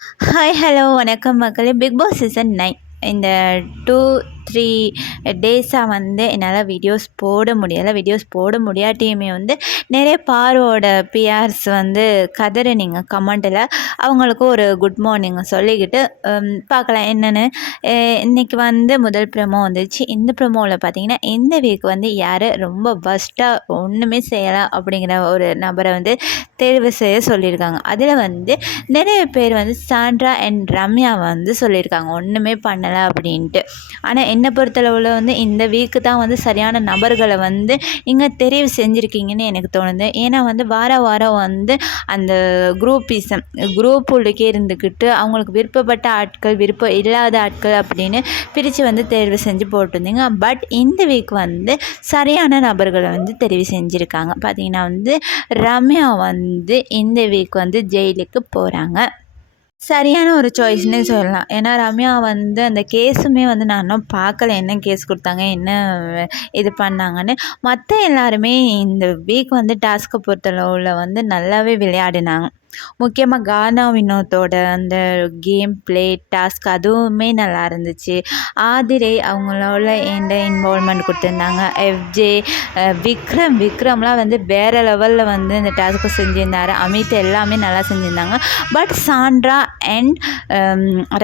Hi hello வணக்கம் மக்களே Bigg Boss season nine இந்த டூ த்ரீ டேஸாக வந்து என்னால் வீடியோஸ் போட முடியலை. வீடியோஸ் போட முடியாட்டியுமே வந்து நிறைய பாரோட பிஆர்ஸ் வந்து கதறினீங்க கமெண்ட்டில் அவங்களுக்கு ஒரு குட் மார்னிங் சொல்லிக்கிட்டு பார்க்கலாம் என்னென்னு. இன்றைக்கி வந்து முதல் ப்ரமோ வந்துச்சு. இந்த ப்ரமோவில் பார்த்தீங்கன்னா இந்த வீக் வந்து யார் ரொம்ப பஸ்ட்டாக ஒன்றுமே செய்யலாம் அப்படிங்கிற ஒரு நபரை வந்து தேர்வு செய்ய சொல்லியிருக்காங்க. அதில் வந்து நிறைய பேர் வந்து சாண்ட்ரா அண்ட் ரம்யா வந்து சொல்லியிருக்காங்க. ஒன்றுமே பண்ணலை அப்படின்ட்டு. ஆனால் என்னை பொறுத்தளவில் வந்து இந்த வீக்கு தான் வந்து சரியான நபர்களை வந்து இங்கே தெரிவு செஞ்சுருக்கீங்கன்னு எனக்கு தோணுது. ஏன்னா வந்து வார வாரம் வந்து அந்த குரூப்பிசம் குரூப் உள்ளுக்கே இருந்துக்கிட்டு அவங்களுக்கு விருப்பப்பட்ட ஆட்கள் விருப்பம் இல்லாத ஆட்கள் அப்படின்னு பிரித்து வந்து தேர்வு செஞ்சு போட்டிருந்தீங்க. பட் இந்த வீக் வந்து சரியான நபர்களை வந்து தெரிவு செஞ்சுருக்காங்க. பார்த்தீங்கன்னா வந்து ரம்யா வந்து இந்த வீக் வந்து ஜெயிலுக்கு போகிறாங்க சரியான ஒரு சாய்ஸ்னே சொல்லலாம். ஏன்னா ரம்யா வந்து அந்த கேஸுமே வந்து நான் இன்னும் பார்க்கல. என்ன கேஸ் கொடுத்தாங்க என்ன இது பண்ணாங்கன்னு. மற்ற எல்லாருமே இந்த வீக் வந்து டாஸ்க்கை பொறுத்தளவில் வந்து நல்லாவே விளையாடினாங்க. முக்கியமாக கானா வினோத்தோட அந்த கேம் ப்ளே டாஸ்க் அதுவுமே நல்லா இருந்துச்சு. ஆதிரை அவங்களோட எந்த இன்வால்மெண்ட் கொடுத்துருந்தாங்க. எஃப்ஜே விக்ரம் விக்ரம்லாம் வந்து வேறு லெவலில் வந்து இந்த டாஸ்க்கு செஞ்சுருந்தாரு. அமித் எல்லாமே நல்லா செஞ்சுருந்தாங்க. பட் சாண்ட்ரா அண்ட்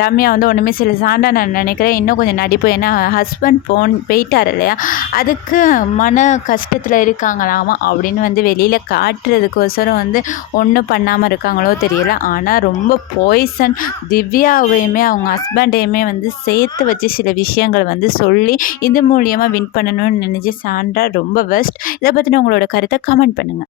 ரம்யா வந்து ஒன்றுமே சரி சாண்டா நான் நினைக்கிறேன் இன்னும் கொஞ்சம் நடிப்பு. ஏன்னா ஹஸ்பண்ட் போன் போயிட்டார் இல்லையா? அதுக்கு மன கஷ்டத்தில் இருக்காங்களாமா அப்படின்னு வந்து வெளியில் காட்டுறதுக்கோசரம் வந்து ஒன்றும் பண்ணாமல் இருக்காங்களோ தெரியல. ஆனால் ரொம்ப பாய்சன் திவ்யாவையுமே அவங்க ஹஸ்பண்டையுமே வந்து சேர்த்து வச்சு சில விஷயங்கள் வந்து சொல்லி இது மூலியமாக வின் பண்ணணும்னு நினச்சி சாண்ட்ரா ரொம்ப பெஸ்ட் இதை பற்றின உங்களோட கருத்தை கமெண்ட் பண்ணுங்கள்